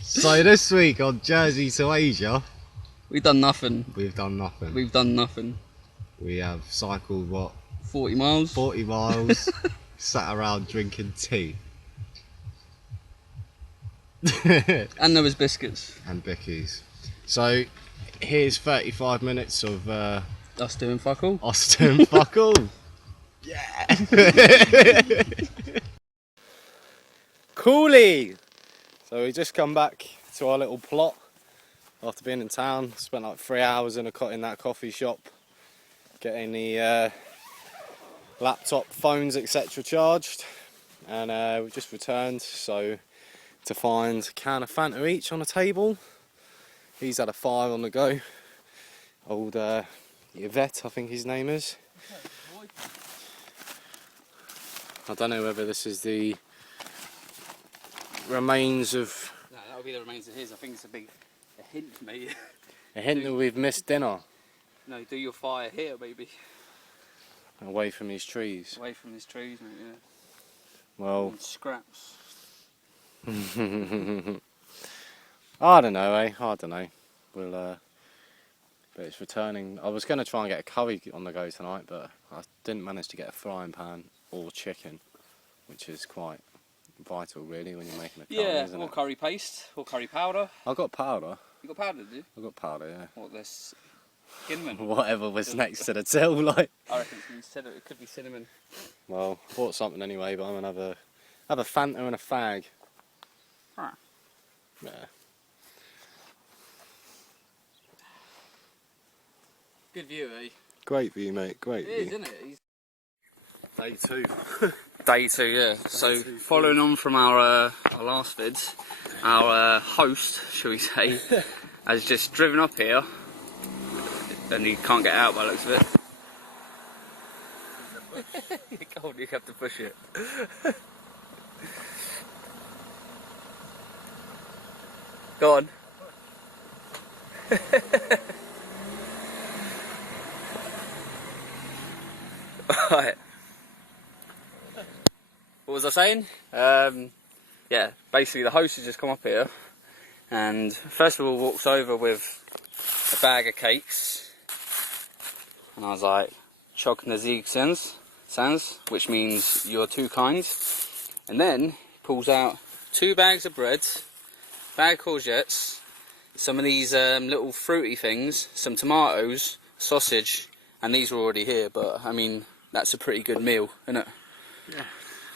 So this week on Jersey to Asia, we've done nothing. we've done nothing. We've done nothing. We have cycled what? 40 miles. 40 miles, sat around drinking tea. And there was biscuits. And bickies. So here's 35 minutes of Us doing fuck all. us doing fuck all. Yeah. Coolly. So we just come back to our little plot after being in town. Spent like 3 hours in that coffee shop, getting the laptop, phones, etc. charged, and we just returned. So to find a can of Fanta each on a table. He's had a 5 on the go. Old Yvette, I think his name is. I don't know whether this is the remains of... No, that'll be the remains of his. I think it's a hint, mate. A hint that we've missed dinner. No, do your fire here, baby. Away from these trees. Away from these trees, mate, yeah. Well... And scraps. I don't know, eh? I don't know. We'll, but it's returning. I was going to try and get a curry on the go tonight, but I didn't manage to get a frying pan or chicken, which is quite vital, really, when you're making a curry, isn't or it? curry paste, or curry powder. I got powder. You got powder, did you? I got powder, yeah. What, this cinnamon? Whatever was next to the till, like. I reckon it could be cinnamon. Well, bought something anyway, but I'm going to have a Fanta and a fag. Huh. Yeah. Good view, eh? Great view, mate. Great view. It is, isn't it? Day 2. Day 2, yeah. So, following on from our last vids, our host, shall we say, has just driven up here, and he can't get out by the looks of it. You have to push it. Go on. Right. What was I saying? Yeah, basically the host has just come up here and first of all walks over with a bag of cakes, and I was like, "Chok nazik sans," which means you're too kind. And then he pulls out 2 bags of bread, bag of courgettes, some of these little fruity things, some tomatoes, sausage, and these were already here, but I mean, that's a pretty good meal, isn't it? Yeah.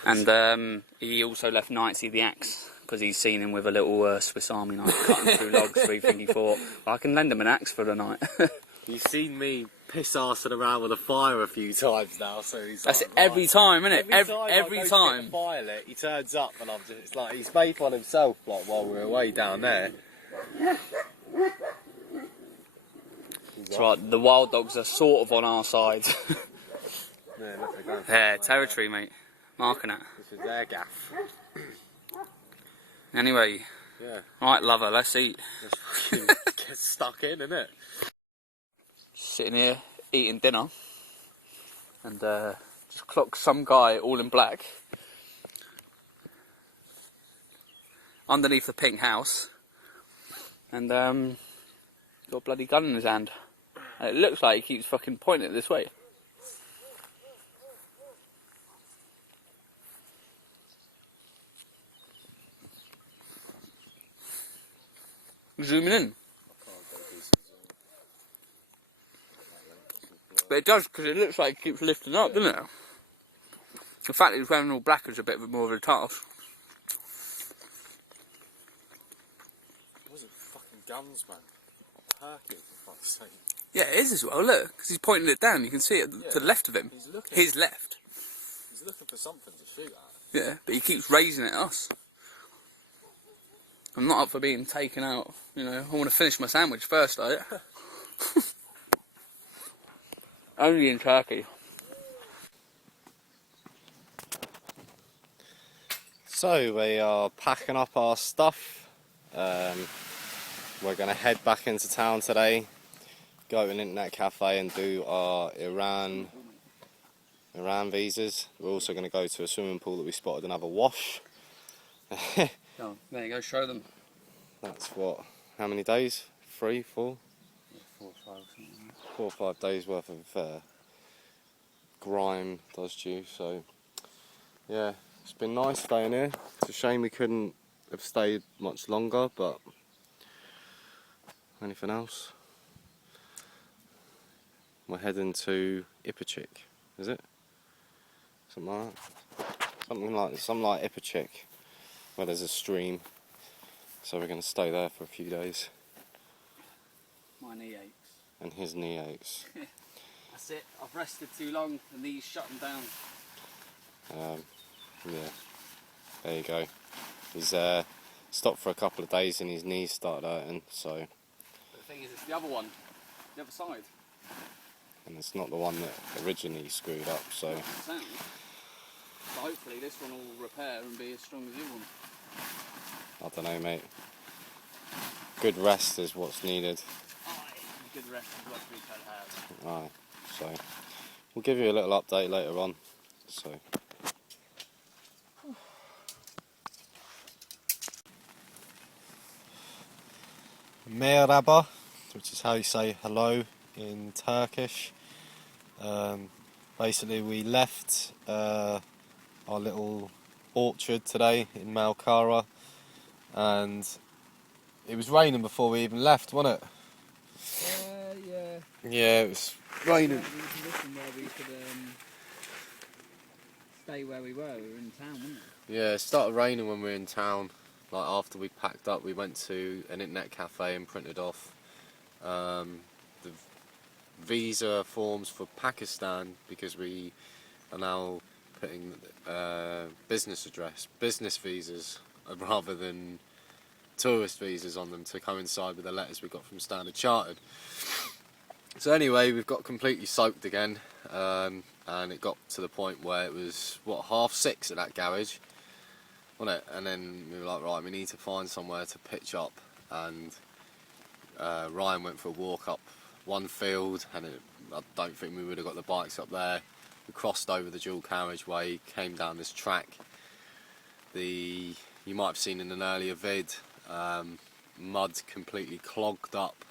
And he also left Knightsy the axe, because he's seen him with a little Swiss Army knife cutting through logs, so he thought, well, I can lend him an axe for the night. You've seen me piss-arsing around with a fire a few times now, so he's That's like, every time, isn't it? Every time. The fire lit, he turns up and I'm just, it's like he's made one himself, like while we're away down there. That's right, the wild dogs are sort of on our side. Yeah, look, they're going Yeah, territory, mate. Marking it. This is their gaff. Anyway, Yeah. right, lover, let's eat. Just get stuck in, innit? Sitting here, eating dinner, and just clocked some guy all in black underneath the pink house, and got a bloody gun in his hand. And it looks like he keeps fucking pointing it this way. Zooming in. But it does, because it looks like it keeps lifting up, doesn't it? The fact that he's wearing all black is a bit of more of a task. Those are fucking guns, man. Turkish, for fuck's sake. Yeah, it is as well, look, because he's pointing it down, you can see it to the left of him. He's looking. His left. He's looking for something to shoot at. Yeah, but he keeps raising it at us. I'm not up for being taken out, you know, I want to finish my sandwich first, right? Only in Turkey. So we are packing up our stuff. We're going to head back into town today, go to an internet cafe and do our Iran Iran visas. We're also going to go to a swimming pool that we spotted and have a wash. Oh, there you go, show them. That's what, how many days? 3, 4? Yeah, 4 or 5, something like that. 4 or 5 days worth of grime does due, so yeah, it's been nice staying here. It's a shame we couldn't have stayed much longer, but anything else? We're heading to Ipachik, is it? Something like that. Something like Ipachik, where there's a stream. So we're going to stay there for a few days. My knee aches. And his knee aches. That's it, I've rested too long, the knees shut them down. Yeah, there you go. He's stopped for a couple of days and his knees started hurting, so... But the thing is, it's the other one, the other side. And it's not the one that originally screwed up, so... Sound. But hopefully this one will repair and be as strong as your one. I don't know, mate. Good rest is what's needed. Aye, good rest is what we can have. Aye, so... We'll give you a little update later on, so... Merhaba, which is how you say hello in Turkish. Basically we left our little orchard today in Malkara, and it was raining before we even left, wasn't it? Yeah. Yeah, it was raining. We were in a position where we could stay where we were in town, wasn't it? Yeah, it started raining when we were in town. Like after we packed up, we went to an internet cafe and printed off the visa forms for Pakistan, because we are now putting business visas rather than tourist visas on them to coincide with the letters we got from Standard Chartered. So anyway, we've got completely soaked again, and it got to the point where it was, what, 6:30 at that garage, wasn't it? And then we were like, right, we need to find somewhere to pitch up, and Ryan went for a walk up one field, and I don't think we would have got the bikes up there. We crossed over the dual carriageway, came down this track. You might have seen in an earlier vid, mud completely clogged up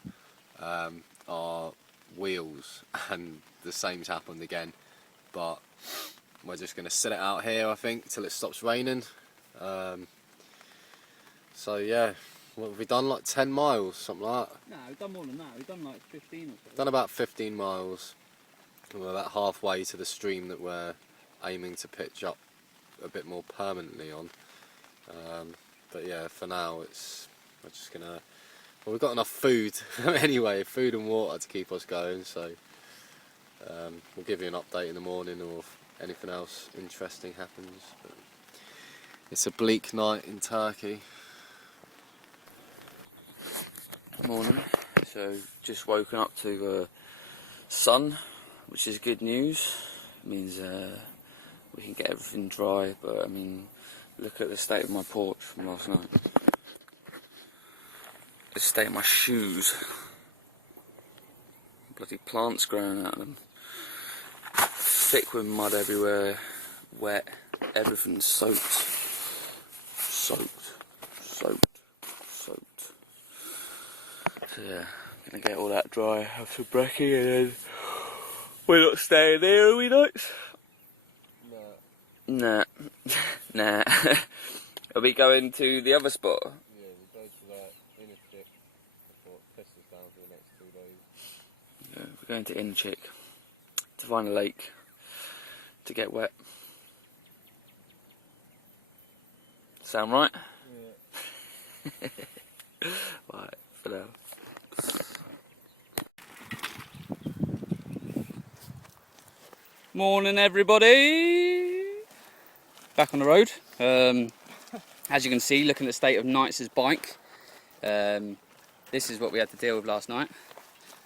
our wheels, and the same's happened again. But we're just going to sit it out here, I think, till it stops raining. So yeah, what have we done, like 10 miles, something like that? No, we've done more than that, we've done like 15 or so. Done about 15 miles. We're about halfway to the stream that we're aiming to pitch up a bit more permanently on. But yeah, for now we're just gonna... Well, we've got enough food anyway, food and water to keep us going, so we'll give you an update in the morning, or if anything else interesting happens. But it's a bleak night in Turkey. Morning. So just woken up to sun, which is good news. It means we can get everything dry, but I mean, look at the state of my porch from last night. The state of my shoes. Bloody plants growing out of them. Thick with mud everywhere, wet, everything's soaked. Soaked. So yeah, I'm gonna get all that dry, have some brekkie, and then we're not staying there, are we not? Nah. Nah. Are we going to the other spot? Yeah, we'll go to that inner chick before it pisses down for the next 2 days. Yeah, we're going to Inchik to find a lake to get wet. Sound right? Yeah. Right, for now. Morning everybody! Back on the road. As you can see, looking at the state of Knight's bike, this is what we had to deal with last night.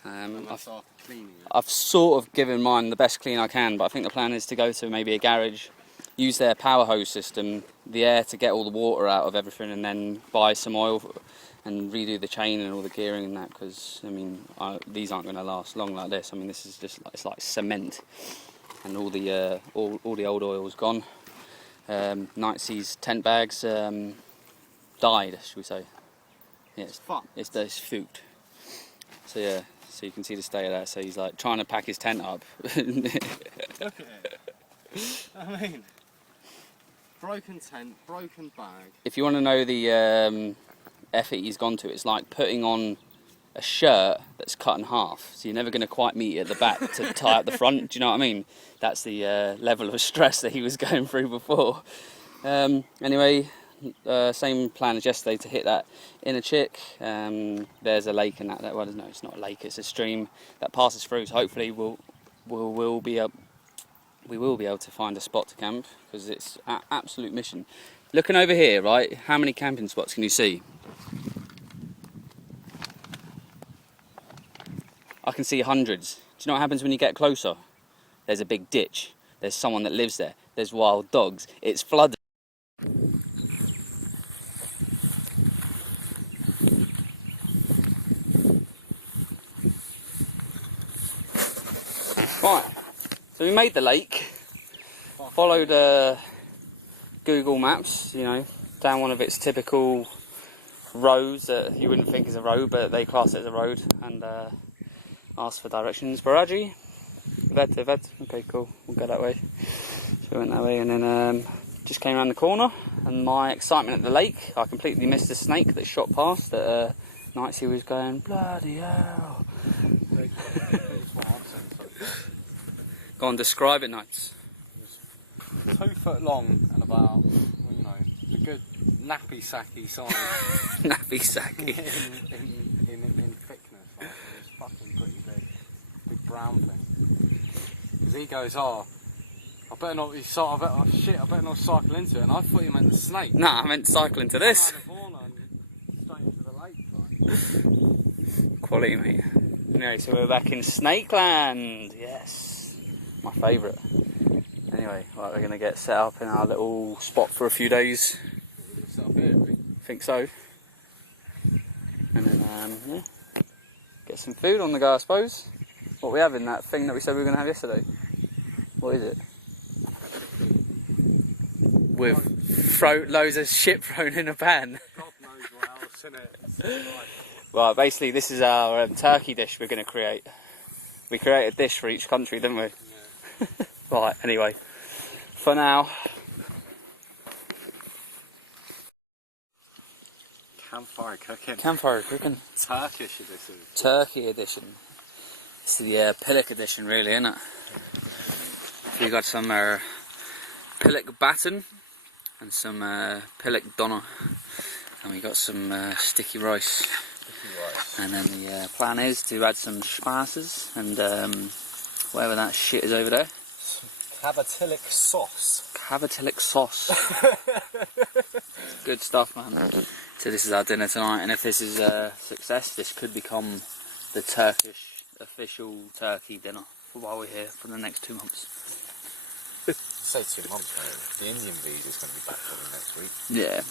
I've sort of given mine the best clean I can, but I think the plan is to go to maybe a garage, use their power hose system, the air to get all the water out of everything, and then buy some oil and redo the chain and all the gearing and that, because I mean these aren't going to last long like this. I mean, this is just it's like cement. and all the old oil's gone. Knightsy's tent bags died, should we say? Yeah, it's fucked. So yeah, so you can see the state of that. So he's like trying to pack his tent up. Look at it. I mean, broken tent, broken bag. If you want to know the effort he's gone to, it's like putting on a shirt that's cut in half. So you're never going to quite meet it at the back to tie up the front. Do you know what I mean? That's the level of stress that he was going through before. Anyway, same plan as yesterday to hit that inner chick. There's a lake and that. Well, no, it's not a lake. It's a stream that passes through. So hopefully we'll be able to find a spot to camp, because it's an absolute mission. Looking over here, right? How many camping spots can you see? I can see hundreds. Do you know what happens when you get closer? There's a big ditch. There's someone that lives there. There's wild dogs. It's flooded. Right, so we made the lake, followed Google Maps, you know, down one of its typical roads that you wouldn't think is a road, but they class it as a road, and asked for directions. Baraji? Ved, okay, cool, we'll go that way. So we went that way, and then just came around the corner, and my excitement at the lake, I completely missed the snake that shot past that Knightsy was going, bloody hell. Go on, describe it, Knights. It was 2 foot long and about, you know, a good nappy sacky size. Nappy sacky. in thickness, like, it was fucking pretty big brown thing. Because he goes, oh, I better not, I better not cycle into it, and I thought you meant the snake. Nah, I meant cycle into this. Straight into the lake, like. Quality, mate. Anyway, so we're back in Snakeland. Yes. My favourite. Anyway, right, we're going to get set up in our little spot for a few days. Set up here, right? Think so. And then, yeah, get some food on the go, I suppose. What we have in that thing that we said we were going to have yesterday. What is it? With loads of shit thrown in a pan. God knows what else in it. Right, basically this is our turkey dish we're going to create. We created a dish for each country, didn't we? Yeah. Right, anyway, for now. Campfire cooking. Campfire cooking. Turkish edition. Turkey edition. It's the pillock edition, really, isn't it? You got some pillock batten and some pillock doner, and we got some sticky rice. And then the plan is to add some spices and whatever that shit is over there. Cavatellic sauce. Cavatellic sauce. Good stuff, man. So this is our dinner tonight, and if this is a success, this could become the Turkish official turkey dinner for while we're here for the next 2 months. Say 2 months, mate. The Indian visa is going to be back probably next week. Yeah.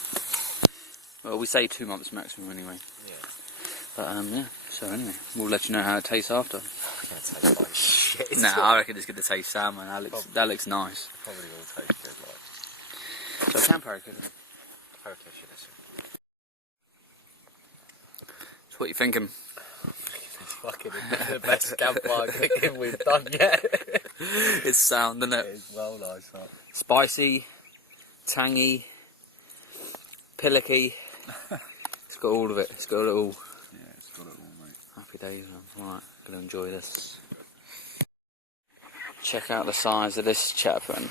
Well, we say 2 months maximum anyway. Yeah. But yeah, so anyway, we'll let you know how it tastes after. It's going to taste like shit. Nah, I reckon it's going to taste salmon. That looks nice. Probably will taste good, like. So campfire cooking. Turkish edition. So what you thinking? It's fucking the best campfire cooking we've done yet. It's sound, isn't it? It's well nice, right? Spicy, tangy, pillocky. It's got all of it. It's got it all. Yeah, it's got it all, mate. Happy days, man. Right, gonna enjoy this. Check out the size of this chapman.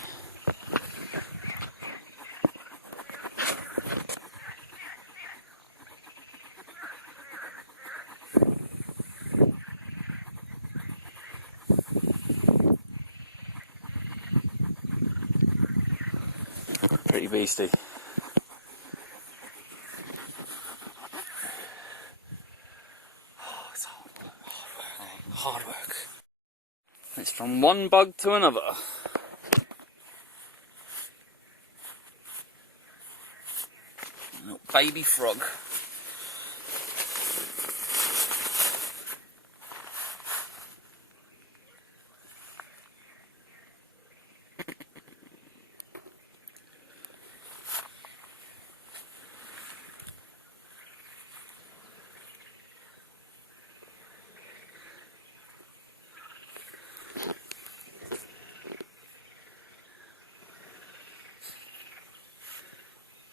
Pretty beastie. Hard work. It's from one bug to another. Little baby frog.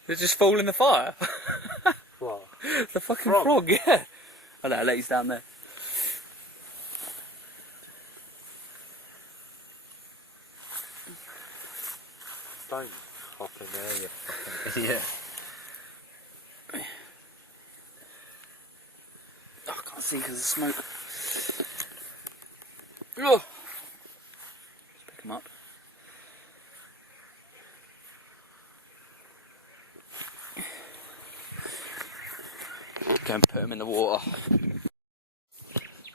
They just fall in the fire. What? The fucking frog, yeah. Oh no, Letty's down there. Don't hop in there, you fucking idiot. Oh, I can't see because of the smoke. Oh. Let's pick him up. Go and put him in the water.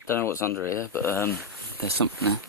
Don't know what's under here, but there's something there.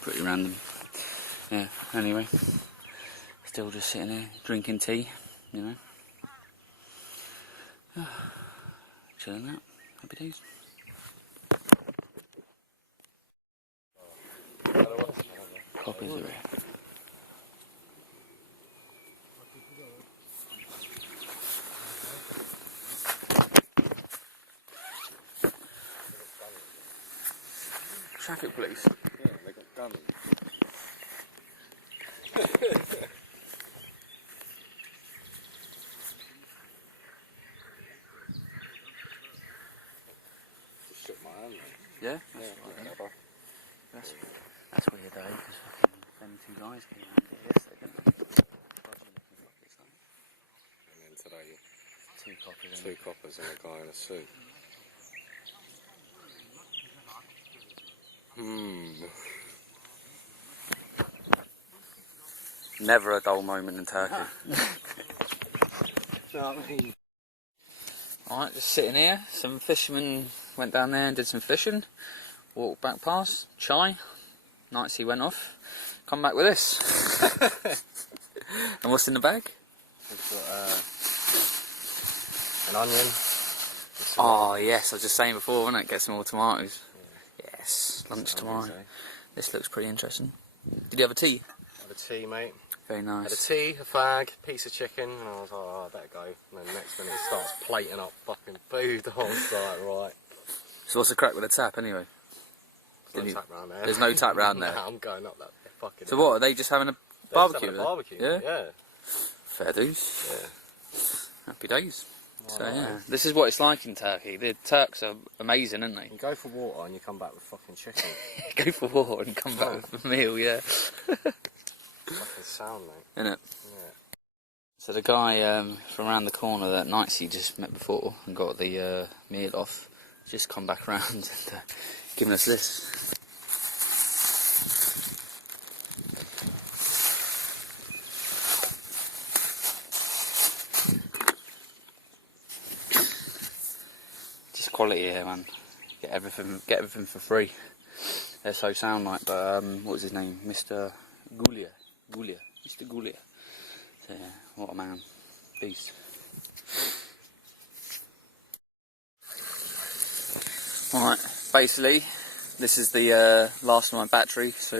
Pretty random. Yeah, anyway. Still just sitting there, drinking tea, you know. Chilling out. Happy days. Copies are rare. Traffic police. Yeah, they got guns. Just shook my hand, mate. Yeah? Whatever. That's weird though, because fucking them two guys came around here yesterday, didn't they? And then today, Two coppers. two coppers and a guy in a suit. Never a dull moment in Turkey. You know what I mean? Alright, just sitting here. Some fishermen went down there and did some fishing. Walked back past. Chai. Nightsy went off. Come back with this. And what's in the bag? We've got an onion. Oh yes, I was just saying before, wasn't it? Get some more tomatoes. Yeah. Yes, lunch tomorrow. This looks pretty interesting. Did you have a tea? Had a tea, mate. Very Had a nice. tea, a fag, piece of chicken, and I was like, oh, I better go. And then the next minute it starts plating up fucking food. I was like, right. So what's the crack with the tap anyway? There's no tap round there. There's no tap round there. Nah, I'm going up that fucking... So what, are they just having a They're just barbecue? having a barbecue, Yeah? yeah. Fair dues. Yeah. Happy days. So Right. yeah, this is what it's like in Turkey. The Turks are amazing, aren't they? You go for water and you come back with fucking chicken. Go for water and come back with a meal, yeah. Fucking sound, mate. Innit? Yeah. So the guy from around the corner that Nightsy just met before and got the meal off, just come back around and given us this. Just quality here, man. Get everything for free. They're so sound like, but what was his name? Mr. Gulia. Mr. Gulia. So yeah, what a man. Beast. Alright, basically, this is the last of my battery, so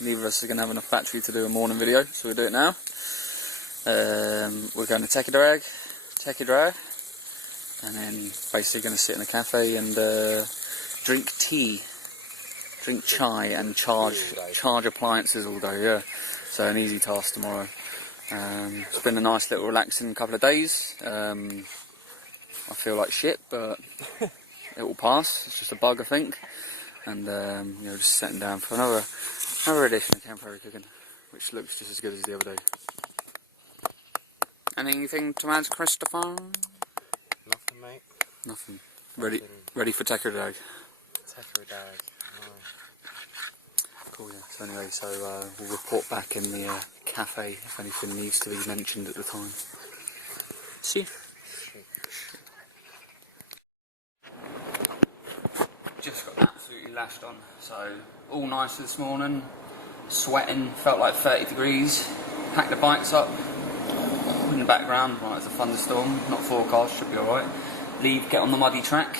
neither of us are going to have enough battery to do a morning video, so we'll do it now. We're going to Tekirdağ, and then basically going to sit in a cafe and drink tea, drink chai and charge appliances all day, yeah. So an easy task tomorrow. It's been a nice little relaxing couple of days. I feel like shit, but it will pass. It's just a bug, I think. And you know, just sitting down for another edition of Temporary Cooking, which looks just as good as the other day. Anything to add, Christopher? Nothing, mate. Nothing. Ready for Tekirdağ. Tekirdağ. Cool, yeah. So anyway, we'll report back in the cafe if anything needs to be mentioned at the time. See you. lashed on. So all nice this morning, sweating, felt like 30 degrees, packed the bikes up. In the background, right, there's a thunderstorm, not forecast, should be alright. Leave, get on the muddy track,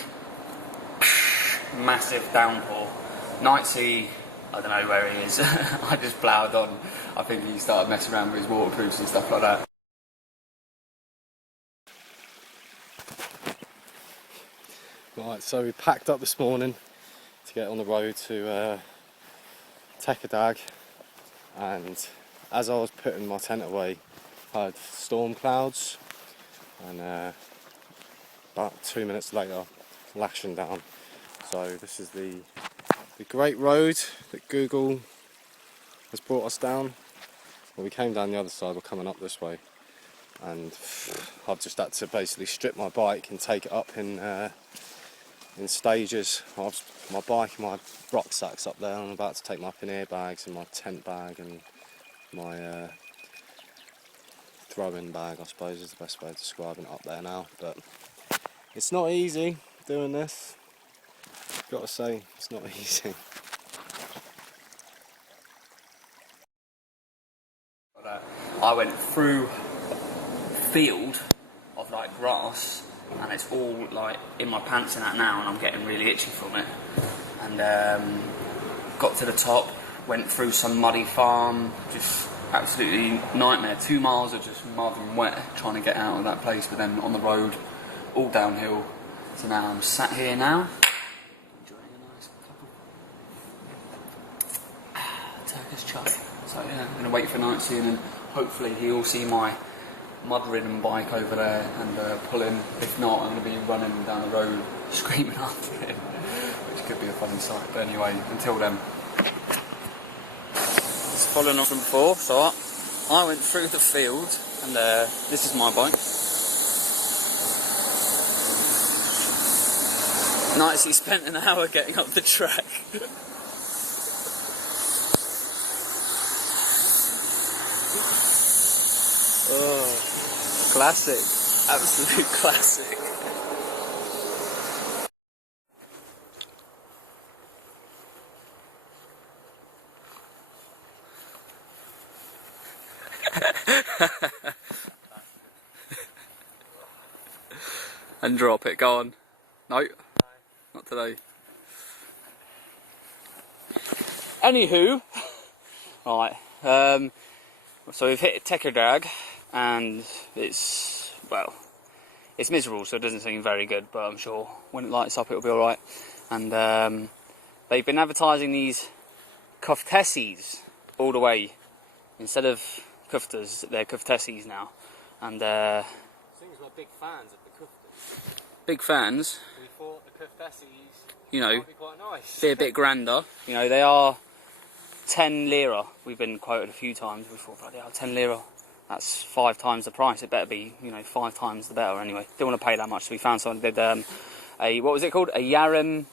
massive downpour. Nightsy, I don't know where he is, I just ploughed on. I think he started messing around with his waterproofs and stuff like that. Right, so we packed up this morning to get on the road to Tekirdağ, and as I was putting my tent away, I had storm clouds, and about 2 minutes later, lashing down. So this is the great road that Google has brought us down. Well, we came down the other side, we're coming up this way, and I've just had to basically strip my bike and take it up in stages. My bike and my rucksack's up there. I'm about to take my pannier bags and my tent bag and my throw-in bag, I suppose is the best way of describing it, up there now. But it's not easy doing this. Got to say, it's not easy. I went through a field of like grass, and it's all like in my pants and that now, and I'm getting really itchy from it. And got to the top, went through some muddy farm, just absolutely nightmare. 2 miles of just mud and wet trying to get out of that place, but then on the road, all downhill. So now I'm sat here now, enjoying a nice cup of Turkish chai. So yeah, I'm gonna wait for Nightsy, and then hopefully he'll see my mud-ridden bike over there and pull in. If not, I'm going to be running down the road screaming after him, which could be a funny sight. But anyway, until then, it's following on from before. So I went through the field, and this is my bike. Nicely spent an hour getting up the track. Oh, classic, absolute classic. And drop it, go on. No, not today. Anywho, right, so we've hit Tekirdağ, and it's, well, it's miserable, so it doesn't seem very good, but I'm sure when it lights up it'll be alright. And they've been advertising these köftesi's all the way. Instead of kuftas, they're köftesi's now. And Seems we're big fans of the kuftas. Big fans. We thought the köftesi's, you know, might be quite nice. be a bit grander. You know, they are 10 lira. We've been quoted a few times. We thought, bloody hell, 10 lira. That's 5 times the price. It better be, you know, 5 times the better anyway. Didn't want to pay that much, so we found someone that did a, what was it called? A yarım...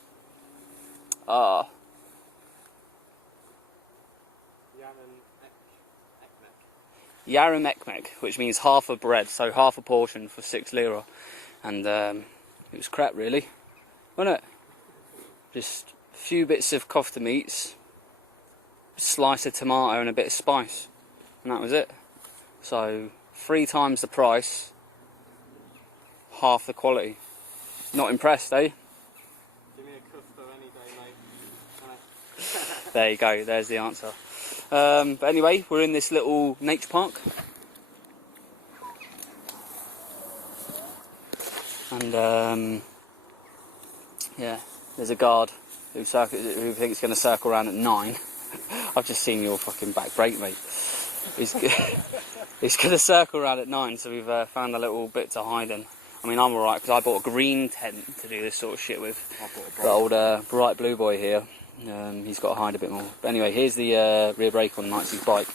yarım ekmek, which means half a bread, so half a portion for 6 lira. And it was crap, really. Wasn't it? Just a few bits of kofta meats, a slice of tomato and a bit of spice. And that was it. So 3 times the price, half the quality. Not impressed, eh? Give me a kufta any day, mate. There you go, there's the answer. But anyway, we're in this little nature park. And yeah, there's a guard who thinks it's going to circle around at 9. I've just seen your fucking back break, mate. He's going to circle around at 9, so we've found a little bit to hide in. I mean, I'm alright, because I bought a green tent to do this sort of shit with. The old bright blue boy here. He's got to hide a bit more. But anyway, here's the rear brake on Nightsy's bike.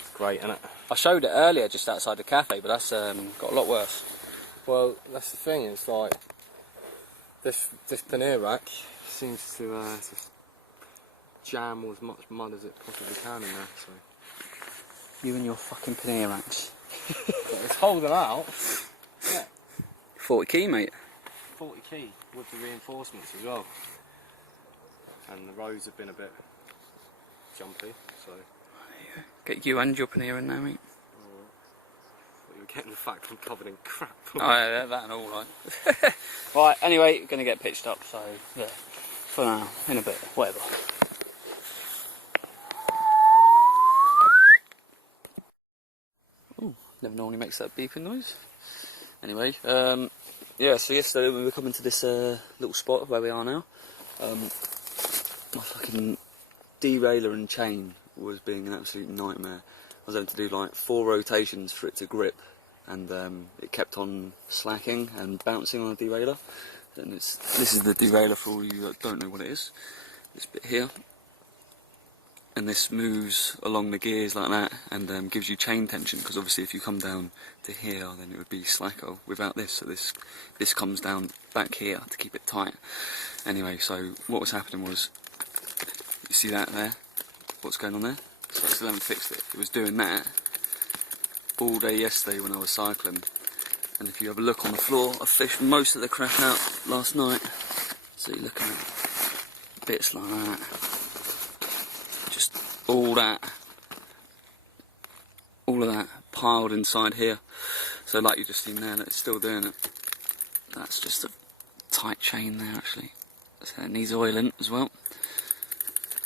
It's great, isn't it? I showed it earlier just outside the cafe, but that's got a lot worse. Well, that's the thing, it's like, this pannier rack seems to just jam as much mud as it possibly can in there, so. You and your fucking pannier racks. It's holding out. Yeah. 40 key, mate. 40 key. with the reinforcements as well. And the roads have been a bit jumpy, so... Get you and your pannier in now, mate. But you're getting the fact I'm covered in crap. Oh yeah, that and all, right. Right, anyway, gonna get pitched up, so yeah. For now, in a bit, whatever. Ooh, never normally makes that beeping noise. Anyway, yeah, so yesterday we were coming to this little spot where we are now. My fucking derailleur and chain was being an absolute nightmare. I was having to do like 4 rotations for it to grip, and it kept on slacking and bouncing on the derailleur. And this is the derailleur for all you that don't know what it is. This bit here, and this moves along the gears like that, and gives you chain tension, because obviously if you come down to here then it would be slacker without this, so this comes down back here to keep it tight. Anyway, so what was happening was, you see that there? What's going on there? So I still haven't fixed it. It was doing that all day yesterday when I was cycling, and if you have a look on the floor, I fished most of the crap out last night. So you're looking at bits like that, just all of that piled inside here. So like you just seen there, that it's still doing it. That's just a tight chain there actually. So it needs oiling as well.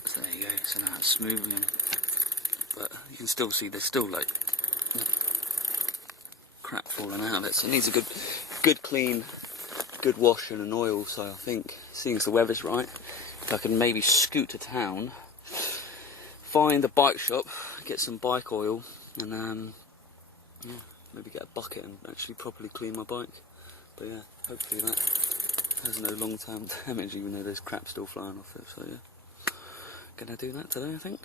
So there you go, so now it's smoothing. But you can still see there's still like crap falling out of it. So it needs a good clean, good wash and an oil. So I think, seeing as the weather's right, I can maybe scoot to town, find a bike shop, get some bike oil, and yeah, maybe get a bucket and actually properly clean my bike. But yeah, hopefully that has no long-term damage, even though there's crap still flying off it. So yeah, gonna do that today, I think.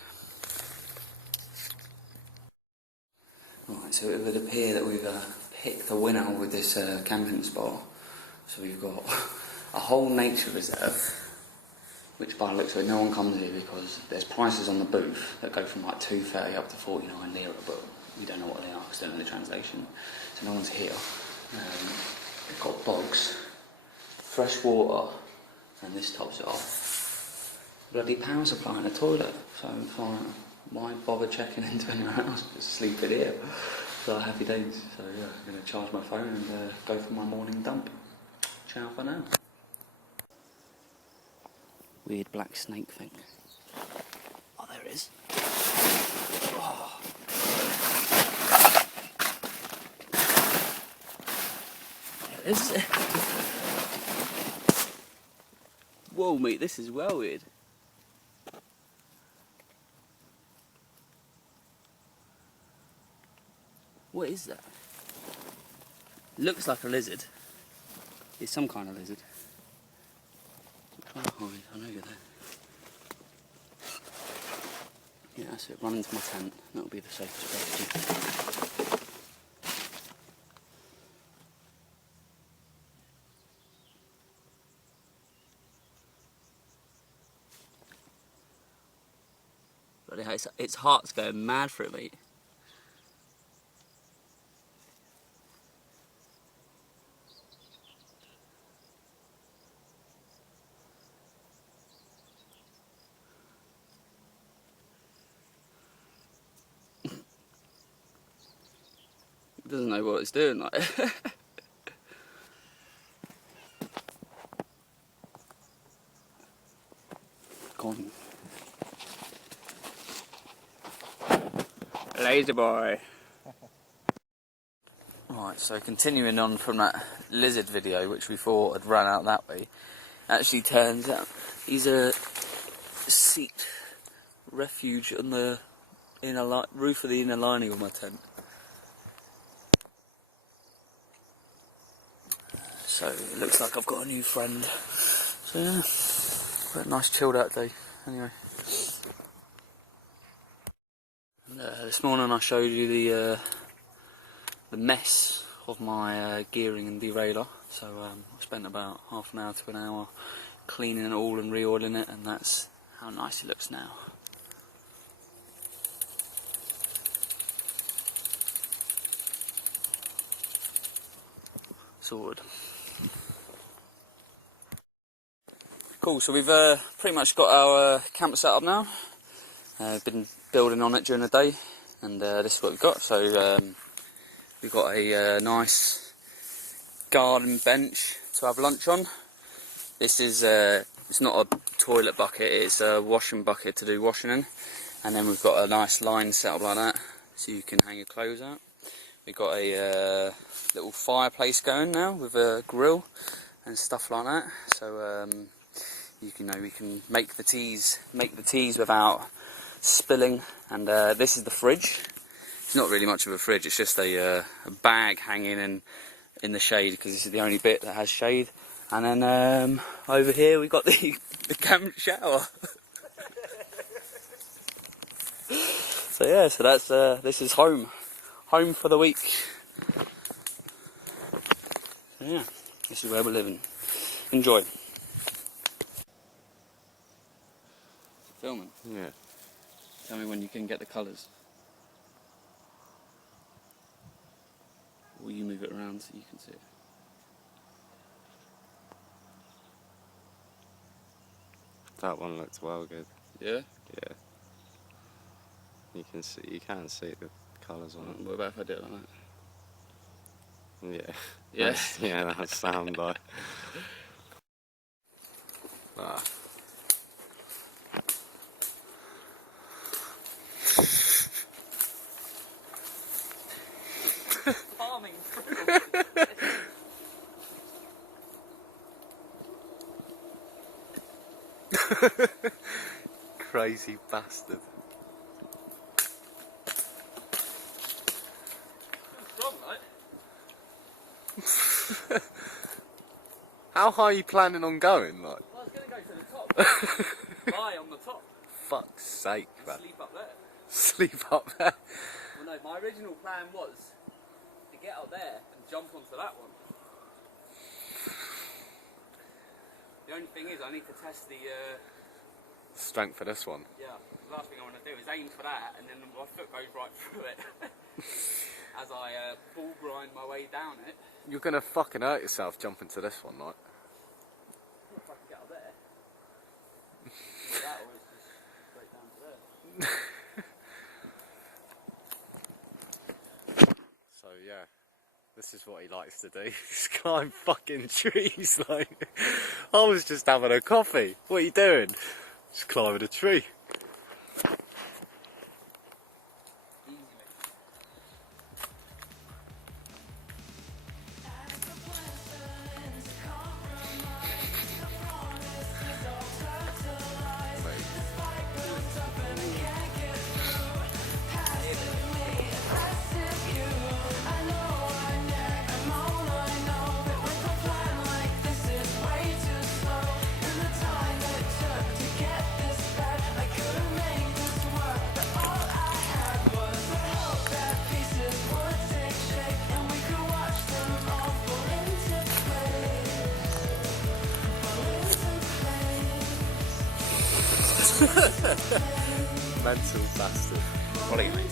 Right, so it would appear that we've picked a winner with this camping spot. So we've got a whole nature reserve, which by the looks of it no one comes here, because there's prices on the booth that go from like 230 up to 49 lira, but we don't know what they are because I don't know the translation. So no one's here. We've got bogs, fresh water, and this tops it off. Bloody power supply in the toilet, so I'm fine. Why bother checking into anywhere else? Just sleep it here. So happy days. So yeah, I'm going to charge my phone and go for my morning dump. Ciao for now. Weird black snake thing. Oh, there it is. Oh. There it is. Whoa, mate, this is well weird. What is that? Looks like a lizard. It's some kind of lizard. I'm trying to hide, I know you're there. Yeah, that's it, run into my tent. That'll be the safest place. Bloody hell, its heart's going mad for it, mate. It doesn't know what it's doing, like. Go on. Lazy boy. Right, so continuing on from that lizard video, which we thought had run out that way, actually turns out he's a seat refuge on the inner roof of the inner lining of my tent. So it looks like I've got a new friend. So yeah, quite a nice chilled out day. Anyway, and, this morning I showed you the mess of my gearing and derailleur. So I spent about half an hour to an hour cleaning it all and re-oiling it, and that's how nice it looks now. Sorted. Cool, so we've pretty much got our camp set up now. Been building on it during the day, and this is what we've got. So we've got a nice garden bench to have lunch on. This is it's not a toilet bucket, it's a washing bucket to do washing in. And then we've got a nice line set up like that, so you can hang your clothes out. We've got a little fireplace going now with a grill and stuff like that. So we can make the teas without spilling. And this is the fridge. It's not really much of a fridge, it's just a bag hanging in the shade, because this is the only bit that has shade. And then over here we've got the camp shower. So yeah, so that's this is home for the week. So yeah, this is where we're living. Enjoy. Filming. Yeah. Tell me when you can get the colours. Or you move it around so you can see it. That one looks well good. Yeah? Yeah. You can see the colours on it. What about if I do it like that? Yeah. Yes. Yeah, that sound like. Ah. Farming Crazy bastard. How high are you planning on going, like? Well, I was going to go to the top. Lie on the top. Fuck's sake, And man. sleep up there. Sleep up there. Well, no, my original plan was to get up there and jump onto that one. The only thing is, I need to test the... Strength for this one. Yeah, the last thing I want to do is aim for that, and then my foot goes right through it. As I ball grind my way down it. You're gonna fucking hurt yourself jumping to this one, like. If I can get up there. Either that or it's just straight down to there. So yeah, this is what he likes to do. Just climb fucking trees, like. I was just having a coffee. What are you doing? Just climbing a tree. Mental bastard. What are you, mate?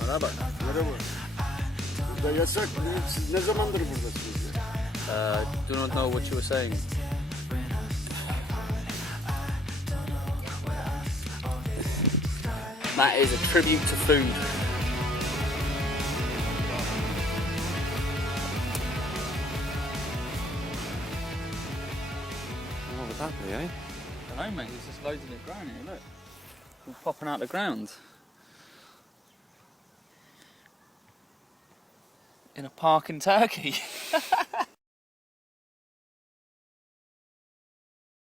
Merhaba. Merhaba. Burada yasak mı? Siz ne zamandır buradasınız? Do not know what you were saying. That is a tribute to food. What would that be, eh? I don't know, mate. There's just loads of it growing here. Look, all popping out the ground. In a park in Turkey.